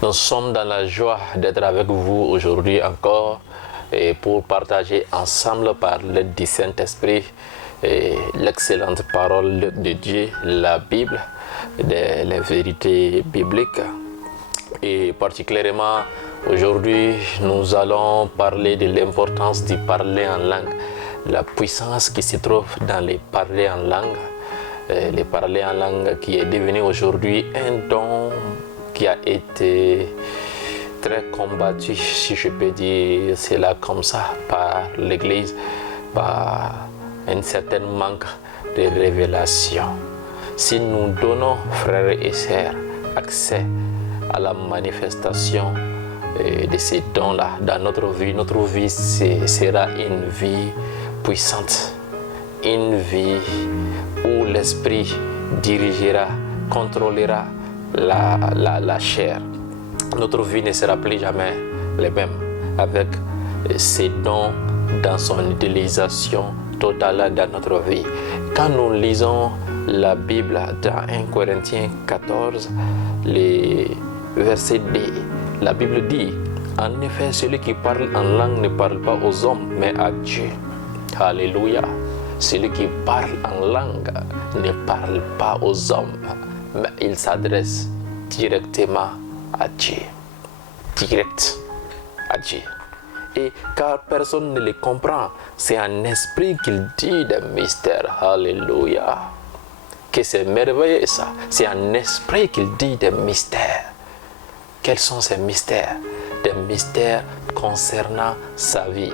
Nous sommes dans la joie d'être avec vous aujourd'hui encore et pour partager ensemble par l'aide du Saint-Esprit l'excellente parole de Dieu, la Bible, les vérités bibliques. Et particulièrement aujourd'hui, nous allons parler de l'importance du parler en langue, la puissance qui se trouve dans les parler en langue, les parler en langue qui est devenu aujourd'hui un don qui a été très combattu, si je peux dire cela comme ça, par l'Église, par un certain manque de révélation. Si nous donnons, frères et sœurs, accès à la manifestation de ces dons-là dans notre vie sera une vie puissante, une vie où l'Esprit dirigera, contrôlera la chair. Notre vie ne sera plus jamais les mêmes avec ces dons dans son utilisation totale dans notre vie. Quand nous lisons la Bible dans 1 Corinthiens 14, les versets 2, la Bible dit: en effet, celui qui parle en langue ne parle pas aux hommes, mais à Dieu. Alléluia. Celui qui parle en langue ne parle pas aux hommes, mais il s'adresse directement à Dieu. Direct à Dieu. Et car personne ne les comprend, c'est un esprit qu'il dit des mystères. Alléluia. Que c'est merveilleux ça. C'est un esprit qu'il dit des mystères. Quels sont ces mystères? Des mystères concernant sa vie,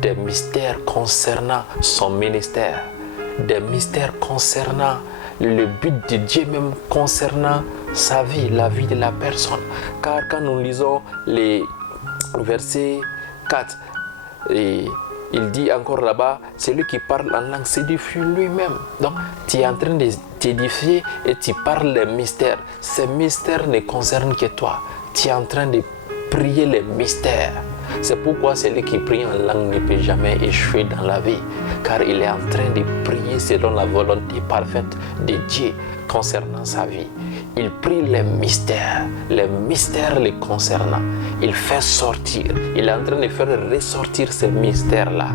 des mystères concernant son ministère, des mystères concernant le but de Dieu même, concernant sa vie, la vie de la personne. Car quand nous lisons les versets 4, et il dit encore là-bas: celui qui parle en langue s'édifie lui-même. Donc tu es en train de t'édifier et tu parles des mystères. Ces mystères ne concernent que toi. Tu es en train de prier les mystères. C'est pourquoi celui qui prie en langue ne peut jamais échouer dans la vie, car il est en train de prier selon la volonté parfaite de Dieu concernant sa vie. Il prie les mystères les concernant. Il fait sortir, il est en train de faire ressortir ces mystères-là,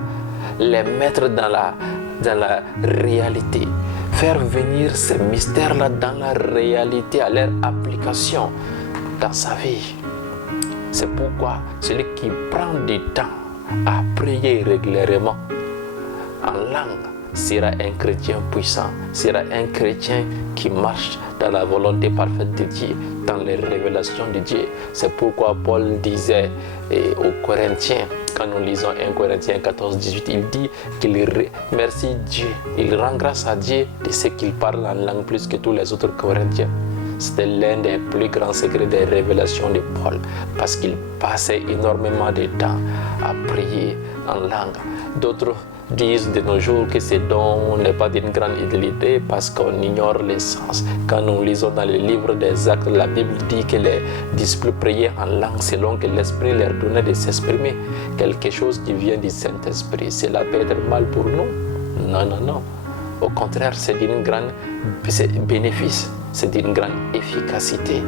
les mettre dans la réalité, faire venir ces mystères-là dans la réalité, à leur application dans sa vie. C'est pourquoi celui qui prend du temps à prier régulièrement en langue sera un chrétien puissant, sera un chrétien qui marche dans la volonté parfaite de Dieu, dans les révélations de Dieu. C'est pourquoi Paul disait aux Corinthiens, quand nous lisons 1 Corinthiens 14, 18, il dit qu'il remercie Dieu, il rend grâce à Dieu de ce qu'il parle en langue plus que tous les autres Corinthiens. C'était l'un des plus grands secrets des révélations de Paul, parce qu'il passait énormément de temps à prier en langue. D'autres disent de nos jours que ce don n'est pas d'une grande utilité parce qu'on ignore l'essence. Quand nous lisons dans les livres des Actes, la Bible dit que les disciples priaient en langue selon que l'Esprit leur donnait de s'exprimer. Quelque chose qui vient du Saint-Esprit. Cela peut être mal pour nous? Non, non, non. Au contraire, c'est d'une grande bénéfice. C'est d'une grande efficacité.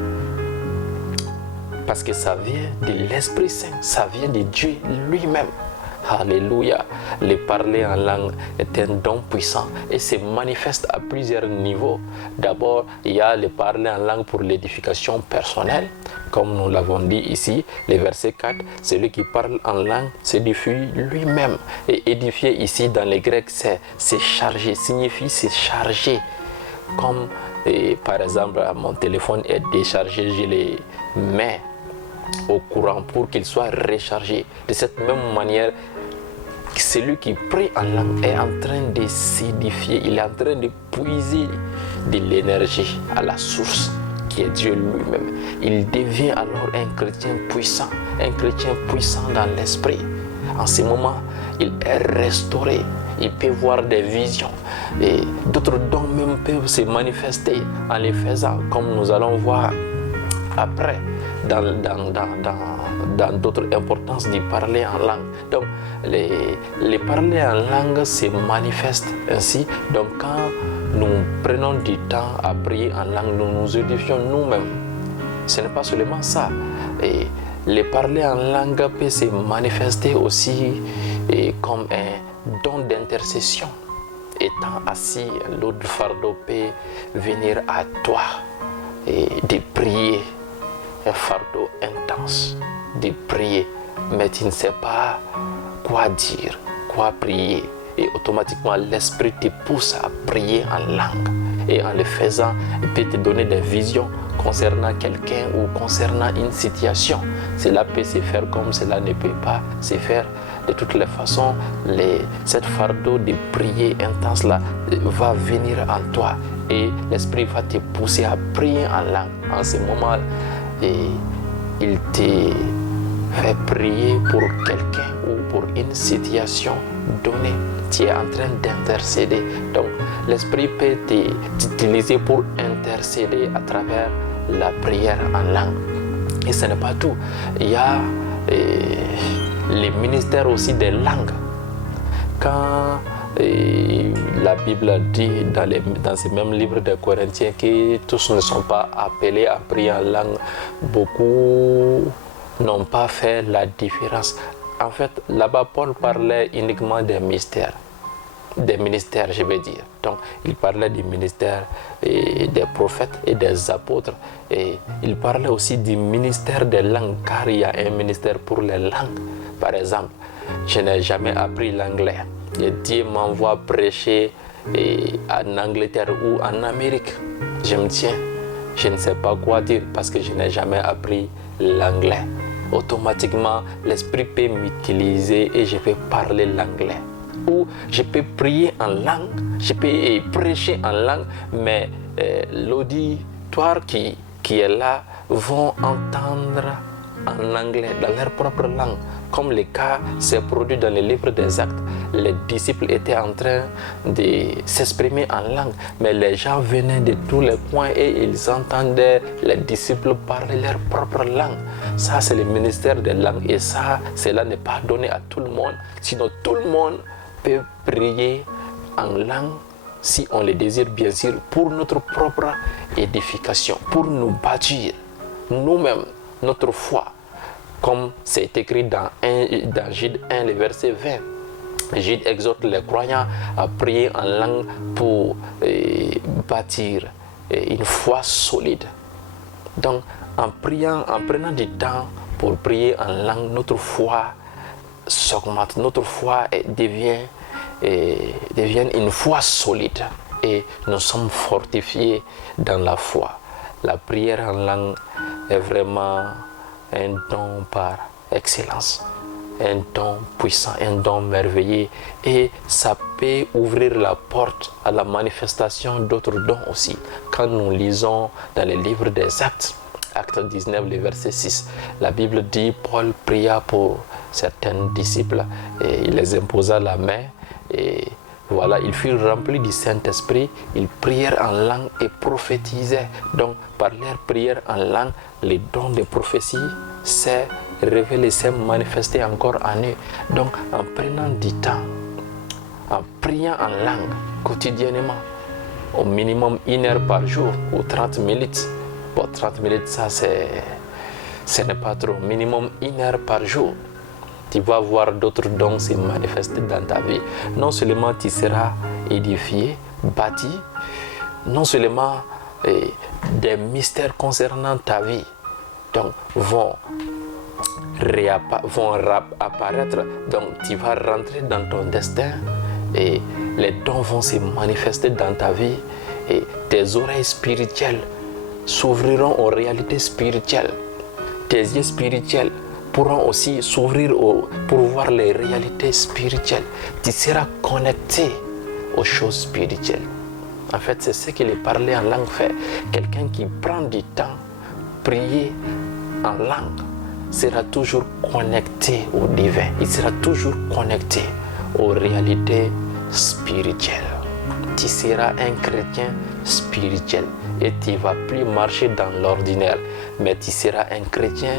Parce que ça vient de l'Esprit Saint, ça vient de Dieu lui-même. Alléluia. Le parler en langue est un don puissant et se manifeste à plusieurs niveaux. D'abord, il y a le parler en langue pour l'édification personnelle. Comme nous l'avons dit ici, le verset 4, celui qui parle en langue s'édifie lui-même. Et édifier ici dans les Grecs, c'est charger, signifie c'est charger. Comme par exemple, mon téléphone est déchargé, je le mets au courant pour qu'il soit rechargé. De cette même manière, celui qui prie en langue est en train de s'édifier, il est en train de puiser de l'énergie à la source qui est Dieu lui-même. Il devient alors un chrétien puissant dans l'esprit. En ce moment, il est restauré. Il peut voir des visions et d'autres dons même peuvent se manifester en les faisant, comme nous allons voir après dans d'autres importances du parler en langue. Donc les parler en langue se manifestent ainsi. Donc quand nous prenons du temps à prier en langue, nous nous édifions nous-mêmes. Ce n'est pas seulement ça. Et le parler en langue peut se manifester aussi comme un don d'intercession. Étant assis, l'autre fardeau peut venir à toi et de prier, un fardeau intense, de prier, mais tu ne sais pas quoi dire, quoi prier. Et automatiquement, l'esprit te pousse à prier en langue. Et en le faisant, il peut te donner des visions concernant quelqu'un ou concernant une situation. Cela peut se faire comme cela ne peut pas se faire. De toutes les façons, cette fardeau de prier intense là va venir en toi et l'esprit va te pousser à prier en langue. En ce moment, il te fait prier pour quelqu'un ou pour une situation donnée. Tu es en train d'intercéder. Donc, l'esprit peut t'utiliser pour intercéder à travers la prière en langue. Et ce n'est pas tout. Il y a les ministères aussi des langues. Quand la Bible dit dans ce même livre de Corinthiens que tous ne sont pas appelés à prier en langue, beaucoup n'ont pas fait la différence. En fait, là-bas, Paul parlait uniquement des ministères, je veux dire. Donc, il parlait du ministère des prophètes et des apôtres. Et il parlait aussi du ministère des langues, car il y a un ministère pour les langues. Par exemple, je n'ai jamais appris l'anglais. Et Dieu m'envoie prêcher en Angleterre ou en Amérique. Je me tiens, je ne sais pas quoi dire parce que je n'ai jamais appris l'anglais. Automatiquement, l'esprit peut m'utiliser et je peux parler l'anglais. Ou je peux prier en langue, je peux prêcher en langue, mais l'auditoire qui est là vont entendre en anglais, dans leur propre langue. Comme le cas s'est produit dans le livre des Actes, les disciples étaient en train de s'exprimer en langue, mais les gens venaient de tous les coins et ils entendaient les disciples parler leur propre langue. Ça, c'est le ministère des langues et ça, cela n'est pas donné à tout le monde. Sinon, tout le monde peut prier en langue si on le désire, bien sûr, pour notre propre édification, pour nous bâtir nous-mêmes notre foi. Comme c'est écrit dans Jude 1, le verset 20. Jude exhorte les croyants à prier en langue pour bâtir une foi solide. Donc, en prenant du temps pour prier en langue, notre foi s'augmente, notre foi devient une foi solide et nous sommes fortifiés dans la foi. La prière en langue est vraiment un don par excellence, un don puissant, un don merveilleux et ça peut ouvrir la porte à la manifestation d'autres dons aussi. Quand nous lisons dans le livre des Actes, Acte 19, le verset 6, la Bible dit Paul pria pour certains disciples et il les imposa la main et voilà, ils furent remplis du Saint-Esprit, ils prièrent en langue et prophétisaient. Donc, par leur prière en langue, les dons de prophétie s'est révélé, s'est manifesté encore en eux. Donc, en prenant du temps, en priant en langue quotidiennement, au minimum 1 heure par jour ou 30 minutes. Bon, 30 minutes, ça, ce n'est pas trop. Minimum 1 heure par jour. Tu vas voir d'autres dons se manifester dans ta vie. Non seulement tu seras édifié, bâti, non seulement des mystères concernant ta vie vont apparaître, donc tu vas rentrer dans ton destin et les dons vont se manifester dans ta vie et tes oreilles spirituelles s'ouvriront aux réalités spirituelles, tes yeux spirituels pourront aussi s'ouvrir pour voir les réalités spirituelles. Tu seras connecté aux choses spirituelles. En fait, c'est ce que le parler en langue fait. Quelqu'un qui prend du temps, prier en langue, sera toujours connecté au divin. Il sera toujours connecté aux réalités spirituelles. Tu seras un chrétien spirituel et tu ne vas plus marcher dans l'ordinaire, mais tu seras un chrétien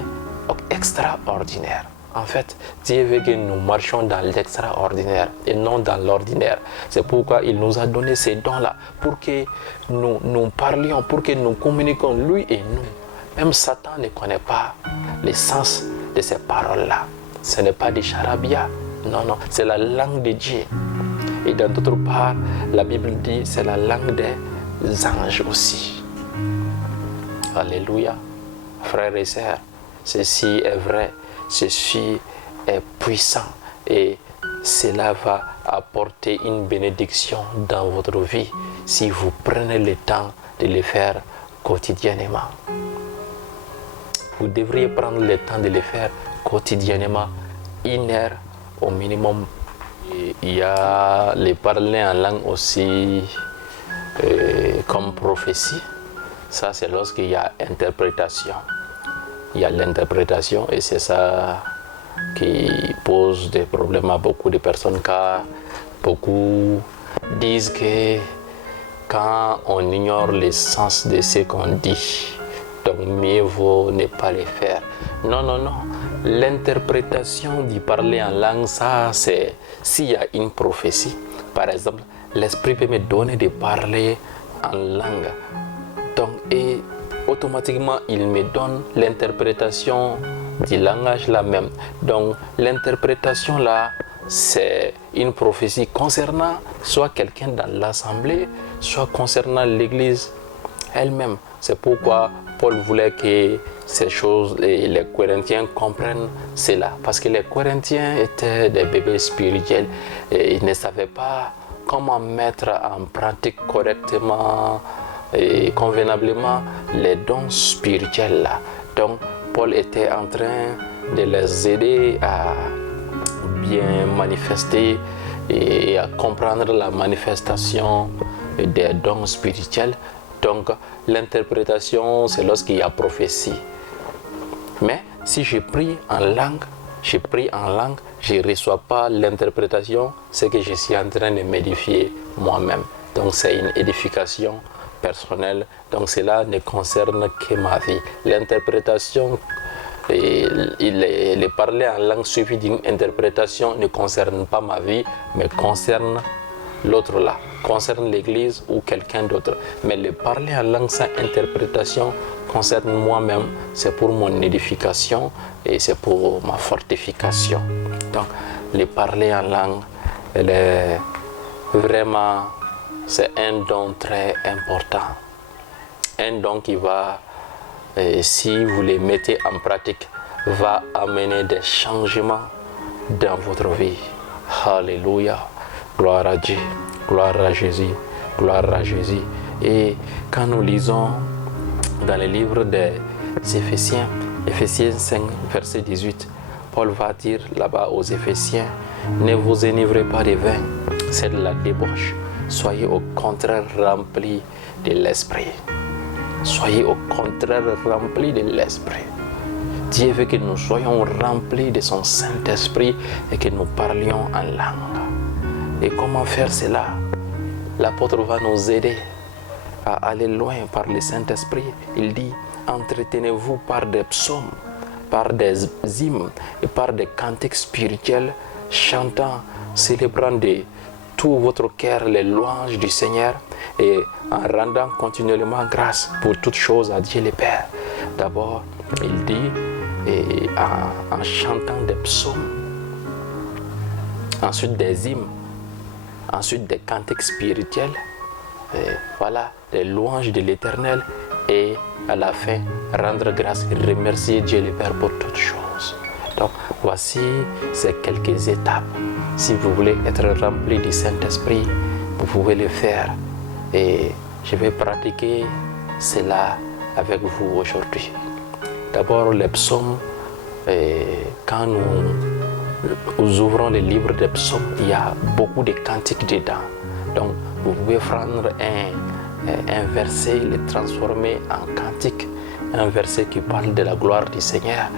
extraordinaire. En fait, Dieu veut que nous marchions dans l'extraordinaire et non dans l'ordinaire. C'est pourquoi il nous a donné ces dons-là, pour que nous parlions, pour que nous communiquions, lui et nous, Même Satan ne connaît pas l'essence de ces paroles-là. Ce n'est pas des charabia. Non, non, c'est la langue de Dieu. Et dans d'autres parts, la Bible dit c'est la langue des anges aussi. Alléluia. Frères et sœurs, ceci est vrai, ceci est puissant et cela va apporter une bénédiction dans votre vie si vous prenez le temps de le faire quotidiennement. Vous devriez prendre le temps de le faire quotidiennement, 1 heure au minimum. Et il y a les parler en langue aussi comme prophétie. Ça, c'est lorsqu'il y a interprétation. Il y a l'interprétation et c'est ça qui pose des problèmes à beaucoup de personnes, car beaucoup disent que quand on ignore le sens de ce qu'on dit, donc mieux vaut ne pas le faire. Non, non, non. L'interprétation du parler en langue, ça c'est s'il y a une prophétie. Par exemple, l'Esprit peut me donner de parler en langue. Donc, et automatiquement, il me donne l'interprétation du langage là même. Donc, l'interprétation là, c'est une prophétie concernant soit quelqu'un dans l'assemblée, soit concernant l'Église elle-même. C'est pourquoi Paul voulait que ces choses, et les Corinthiens comprennent cela. Parce que les Corinthiens étaient des bébés spirituels et ils ne savaient pas comment mettre en pratique correctement et convenablement les dons spirituels là. Donc Paul était en train de les aider à bien manifester et à comprendre la manifestation des dons spirituels. Donc l'interprétation, c'est lorsqu'il y a prophétie. Mais si je prie en langue, je ne reçois pas l'interprétation, c'est que je suis en train de m'édifier moi-même. Donc c'est une édification personnelle, donc cela ne concerne que ma vie. L'interprétation, le parler en langue suivi d'une interprétation ne concerne pas ma vie, mais concerne l'autre là, concerne l'église ou quelqu'un d'autre. Mais le parler en langue sans interprétation concerne moi-même, c'est pour mon édification et c'est pour ma fortification. Donc, le parler en langue, c'est un don très important. Un don qui va, si vous le mettez en pratique, va amener des changements dans votre vie. Alléluia. Gloire à Dieu, gloire à Jésus, gloire à Jésus. Et quand nous lisons dans le livre des Éphésiens, Éphésiens 5, verset 18, Paul va dire là-bas aux Éphésiens, ne vous enivrez pas de vin, c'est de la débauche. Soyez au contraire remplis de l'Esprit. Soyez au contraire remplis de l'Esprit. Dieu veut que nous soyons remplis de son Saint-Esprit et que nous parlions en langue. Et comment faire cela? L'apôtre va nous aider à aller loin par le Saint-Esprit. Il dit, entretenez-vous par des psaumes, par des hymnes et par des cantiques spirituels, chantant, célébrant de tout votre cœur les louanges du Seigneur et en rendant continuellement grâce pour toutes choses à Dieu le Père. D'abord, il dit, et en chantant des psaumes, ensuite des hymnes, ensuite des cantiques spirituels, voilà, les louanges de l'Éternel et à la fin, rendre grâce et remercier Dieu le Père pour toutes choses. Donc, voici ces quelques étapes. Si vous voulez être rempli du Saint-Esprit, vous pouvez le faire. Et je vais pratiquer cela avec vous aujourd'hui. D'abord, les psaumes, quand nous ouvrons les livres des psaumes, il y a beaucoup de cantiques dedans. Donc, vous pouvez prendre un verset, le transformer en cantique, un verset qui parle de la gloire du Seigneur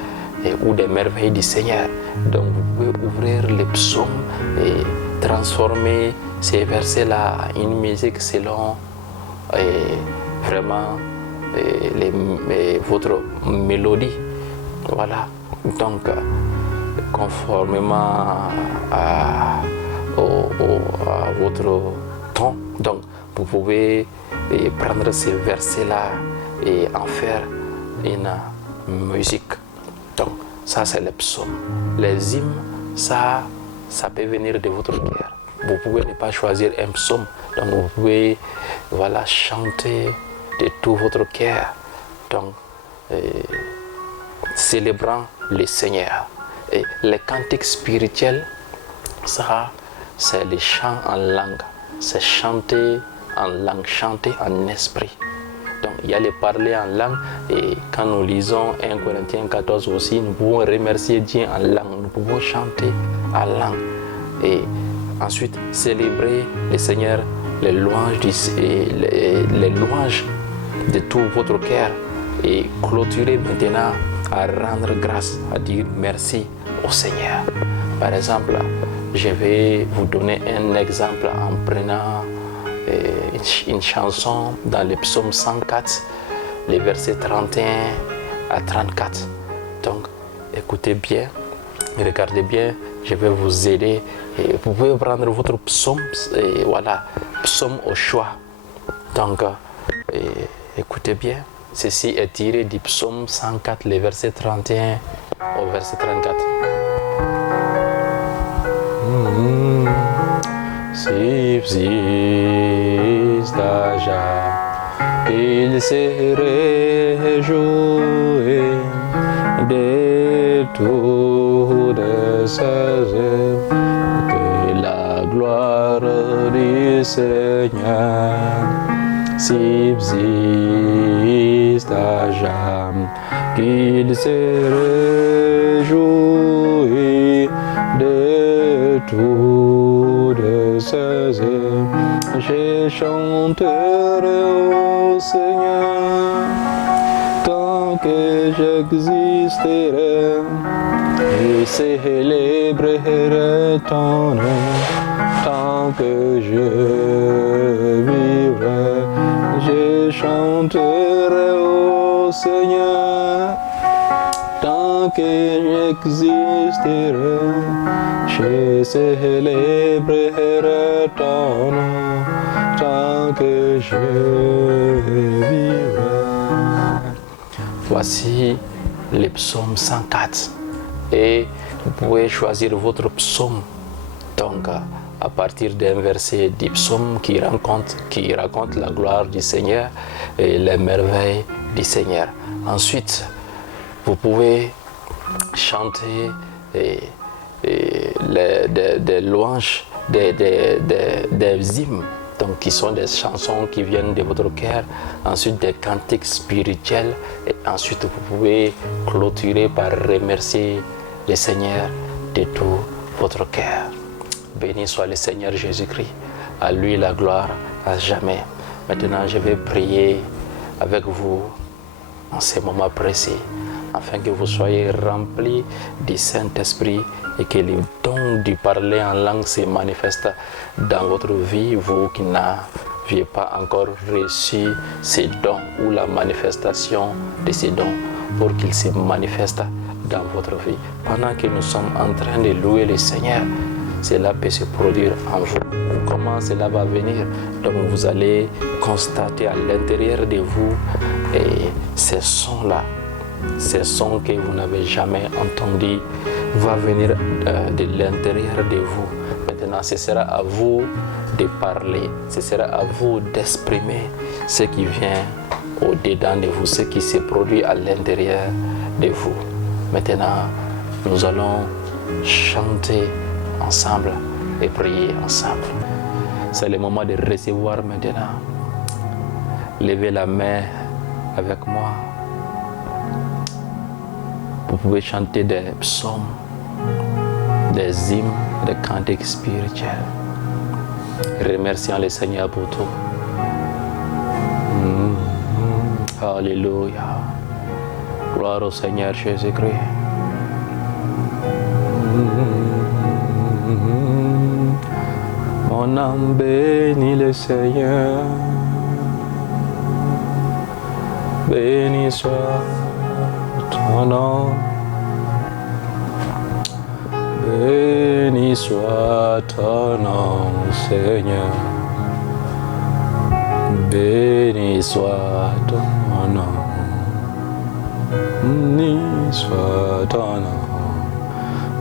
ou des merveilles du Seigneur. Donc, vous pouvez ouvrir les psaumes et transformer ces versets-là en une musique selon vraiment votre mélodie. Voilà. Donc, conformément à votre ton. Donc, vous pouvez prendre ces versets-là et en faire une musique. Donc, ça c'est les psaumes. Les hymnes, ça peut venir de votre cœur. Vous pouvez ne pas choisir un psaume. Donc, vous pouvez chanter de tout votre cœur. Donc, célébrant le Seigneur. Et les cantiques spirituels, ça, c'est les chants en langue. C'est chanter en langue, chanter en esprit. Donc, il y a les parler en langue. Et quand nous lisons 1 Corinthiens 14 aussi, nous pouvons remercier Dieu en langue. Nous pouvons chanter en langue. Et ensuite, célébrer le Seigneur, les louanges de tout votre cœur. Et clôturer maintenant à rendre grâce, à dire merci au Seigneur. Par exemple, je vais vous donner un exemple en prenant une chanson dans le psaume 104, les versets 31 à 34. Donc, écoutez bien, regardez bien, je vais vous aider. Et vous pouvez prendre votre psaume, et voilà, psaume au choix. Donc, écoutez bien. Ceci est tiré du psaume 104, les versets 31 au verset 34. Il se réjouit de toutes ses œuvres, que la gloire du Seigneur subsiste à jamais, qu'il se réjouit de toutes ses œuvres. Je chanterai au Seigneur tant que j'existerai, et célébrerai ton nom tant que je vivrai. Je chanterai au Seigneur tant que j'existerai, je célébrerai ton nom tant que je vivrai. Voici le psaume 104 et vous pouvez choisir votre psaume. Donc, à partir d'un verset du psaume qui raconte la gloire du Seigneur et les merveilles du Seigneur. Ensuite, vous pouvez chanter des louanges, des hymnes, donc qui sont des chansons qui viennent de votre cœur. Ensuite, des cantiques spirituels. Et ensuite, vous pouvez clôturer par remercier le Seigneur de tout votre cœur. Béni soit le Seigneur Jésus-Christ. À lui la gloire à jamais. Maintenant, je vais prier avec vous en ces moments précis, afin que vous soyez remplis du Saint-Esprit et que le don du parler en langue se manifeste dans votre vie, vous qui n'aviez pas encore reçu ces dons ou la manifestation de ces dons, pour qu'ils se manifestent dans votre vie. Pendant que nous sommes en train de louer le Seigneur, cela peut se produire en vous. Comment cela va venir? Donc vous allez constater à l'intérieur de vous et ces sons-là, ces sons que vous n'avez jamais entendus, va venir de l'intérieur de vous. Maintenant, ce sera à vous de parler, ce sera à vous d'exprimer ce qui vient au-dedans de vous, ce qui se produit à l'intérieur de vous. Maintenant, nous allons chanter ensemble et prier ensemble. C'est le moment de recevoir maintenant. Levez la main avec moi. Vous pouvez chanter des psaumes, des hymnes, des cantiques spirituels, remerciant le Seigneur pour tout. Alléluia. Gloire au Seigneur Jésus-Christ. Mon âme bénit le Seigneur. Béni soit ton nom. Béni soit ton nom, Seigneur. Béni soit ton nom. béni soit ton nom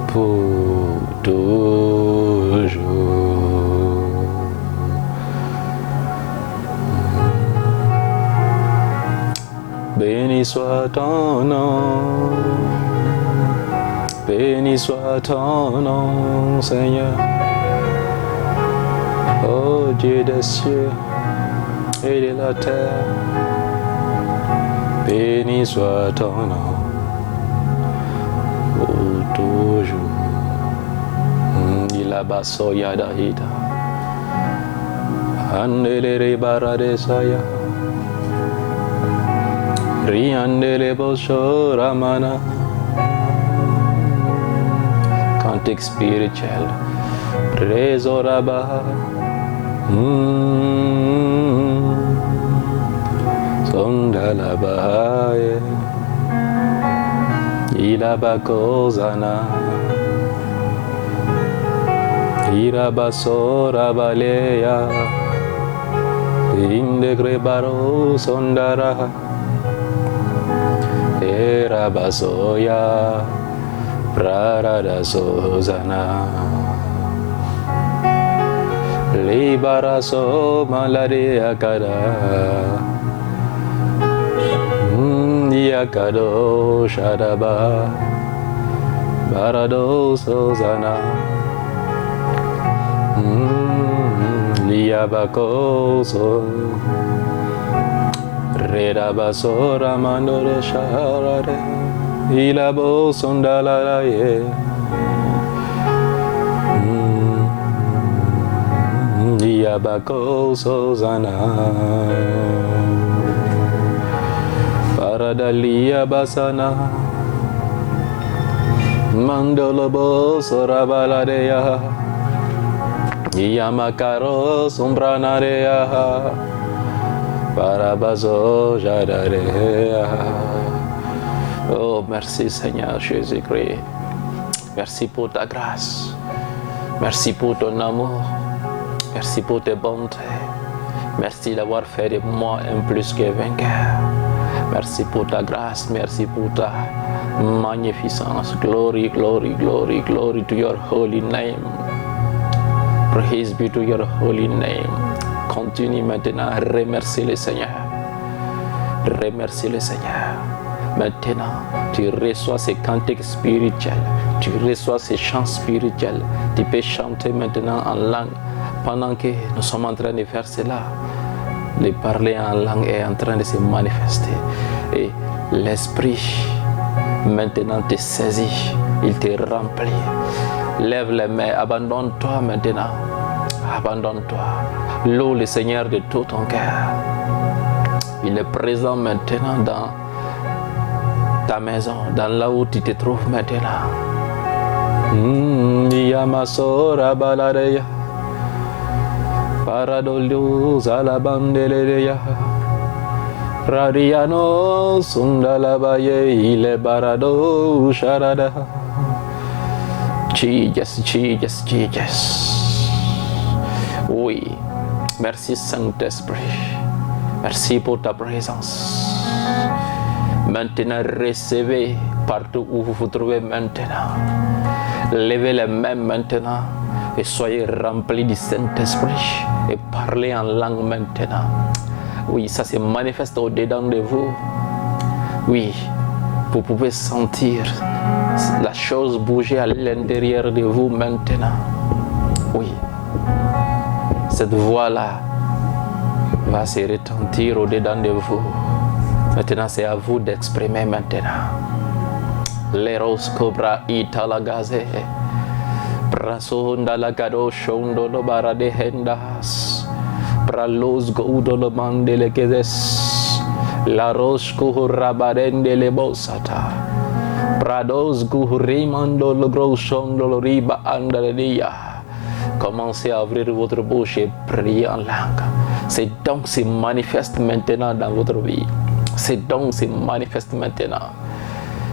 pour toujours. Béni soit ton nom, béni soit ton nom, Seigneur. Ô Dieu des cieux et de la terre, béni soit ton nom pour toujours. Il a basso yadahita, andele barade saya, riandele bosso ramana. Cantique spirituel, Rezoraba. Sondala Bahaye Ilabakozana Irabasora Baleya Indegrebaro Sondara Erabasoya Prarada Sozana Libaraso Malaria Kada Yakado Shadaba Barado Sozana Liabakoso Redabasora Mandore Sharade Ilabo Sondalaye Liabakoso Zana Paradalia Basana Mandolobo Sorabaladea Yamakaro Sombranarea Parabazo Jadarea. Oh, merci Seigneur Jésus-Christ. Merci pour ta grâce. Merci pour ton amour. Merci pour tes bontés. Merci d'avoir fait de moi un plus que vainqueur. Merci pour ta grâce, merci pour ta magnificence. Glory, glory, glory, glory to your holy name. Praise be to your holy name. Continue maintenant à remercier le Seigneur. Remercie le Seigneur. Maintenant, tu reçois ces cantiques spirituels. Tu reçois ces chants spirituels. Tu peux chanter maintenant en langue. Pendant que nous sommes en train de faire cela, de parler en langue est en train de se manifester. Et l'Esprit maintenant te saisit, il te remplit. Lève les mains, abandonne-toi maintenant. Abandonne-toi. Loue le Seigneur de tout ton cœur. Il est présent maintenant dans ta maison, dans là où tu te trouves maintenant. Yamasora baladeya. Paradolus alabandeleya Radiano sundalabaye ile barado sharada. Jesus, Jesus, Jesus. Oui, merci Saint-Esprit. Merci pour ta présence. Maintenant, recevez partout où vous vous trouvez maintenant. Levez les mains maintenant. Et soyez remplis du Saint-Esprit et parlez en langue maintenant. Oui, ça se manifeste au-dedans de vous. Oui, vous pouvez sentir la chose bouger à l'intérieur de vous maintenant. Oui, cette voix-là va se retentir au-dedans de vous. Maintenant, c'est à vous d'exprimer maintenant. Leros cobra italagaze. Prasonda la gado shondo lo barade hendas. Pralos goudo lo mandele kezes. La rosco rabadende le bosata. Prados gurimando lo grosondo lo riba andaledia. Commencez à ouvrir votre bouche et prier en langue. C'est donc se manifeste maintenant dans votre vie. C'est donc se manifeste maintenant.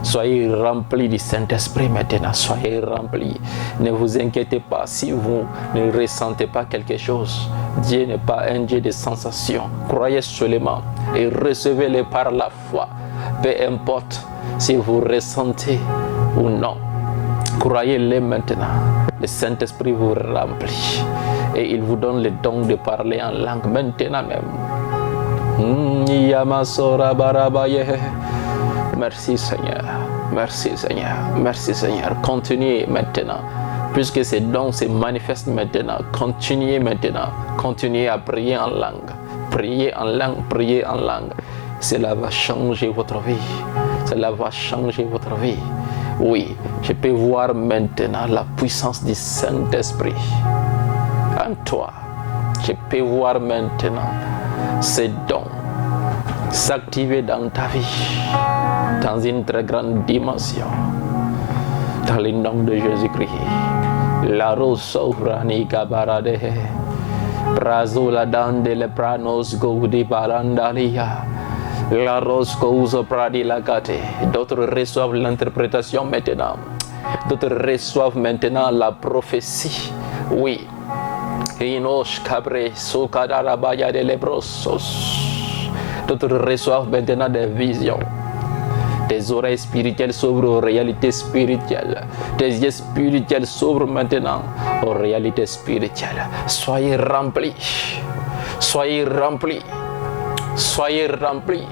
Soyez remplis du Saint-Esprit maintenant, soyez remplis. Ne vous inquiétez pas si vous ne ressentez pas quelque chose. Dieu n'est pas un Dieu de sensations. Croyez seulement et recevez-le par la foi. Peu importe si vous ressentez ou non, croyez-le maintenant. Le Saint-Esprit vous remplit et il vous donne le don de parler en langue maintenant même. Merci Seigneur, merci Seigneur, merci Seigneur. Continuez maintenant. Puisque ces dons se manifestent maintenant, continuez maintenant. Continuez à prier en langue. Priez en langue, priez en langue. Cela va changer votre vie. Cela va changer votre vie. Oui, je peux voir maintenant la puissance du Saint-Esprit en toi. Je peux voir maintenant ces dons s'activer dans ta vie, dans une très grande dimension. Dans le nom de Jésus-Christ. La rosovrani gabarade. Brazo la dande le pranos goudi barandalia. La roscouso pradi la gate. D'autres reçoivent l'interprétation maintenant. D'autres reçoivent maintenant la prophétie. Oui. Inos cabre sokadarabaya de lebrosos. D'autres reçoivent maintenant des visions. Tes oreilles spirituelles s'ouvrent aux réalités spirituelles. Tes yeux spirituels s'ouvrent maintenant aux réalités spirituelles. Soyez remplis. Soyez remplis. Soyez remplis.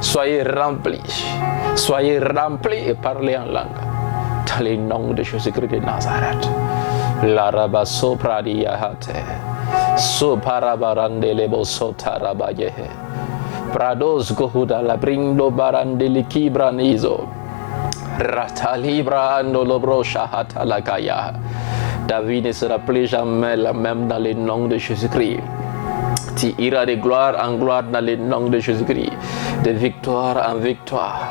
Soyez remplis. Soyez remplis et parlez en langue. Dans le nom de Jésus-Christ de Nazareth. Laraba sopradiahate. Soparabarande lebo sotarabayehe. Prados gohuda la brindo barandeli kibranizo. Ratalibra ando lobrosha hatalakaya. David ne sera plus jamais la même dans le nom de Jésus-Christ. Tu iras de gloire en gloire dans le nom de Jésus-Christ. De victoire en victoire.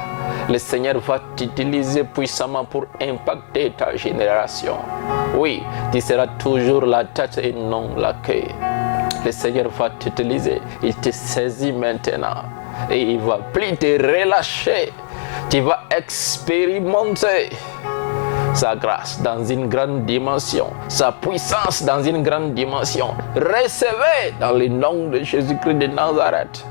Le Seigneur va t'utiliser puissamment pour impacter ta génération. Oui, tu seras toujours la tête et non la queue. Le Seigneur va t'utiliser, il te saisit maintenant et il ne va plus te relâcher. Tu vas expérimenter sa grâce dans une grande dimension, sa puissance dans une grande dimension. Recevez dans le nom de Jésus-Christ de Nazareth.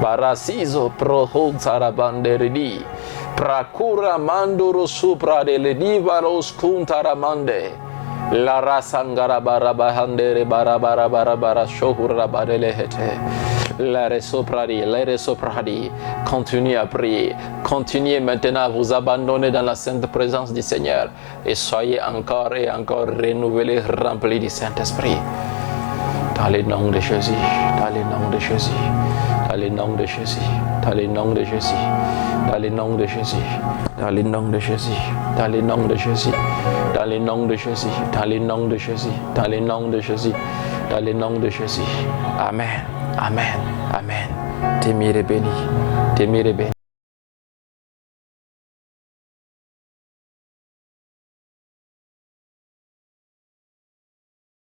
Parasizo proho sarabanderidi, prakura mandoro supra de ledivaros kuntaramande. La rasangara barabahandere barabarabara shohura badelehete. L'air sopradi. Continuez à prier. Continuez maintenant à vous abandonner dans la sainte présence du Seigneur. Et soyez encore et encore renouvelés, remplis du Saint-Esprit. Dans le nom de Jésus. Dans le nom de Jésus. Dans le nom de Jésus. Dans le nom de Jésus. Dans le nom de Jésus. Dans le nom de Jésus. Dans le nom de Jésus. Dans le nom de Jésus. Dans le nom de Jésus. Dans le nom de Jésus. Dans le nom de Jésus. Amen. Amen. Amen. T'es béni. T'es béni.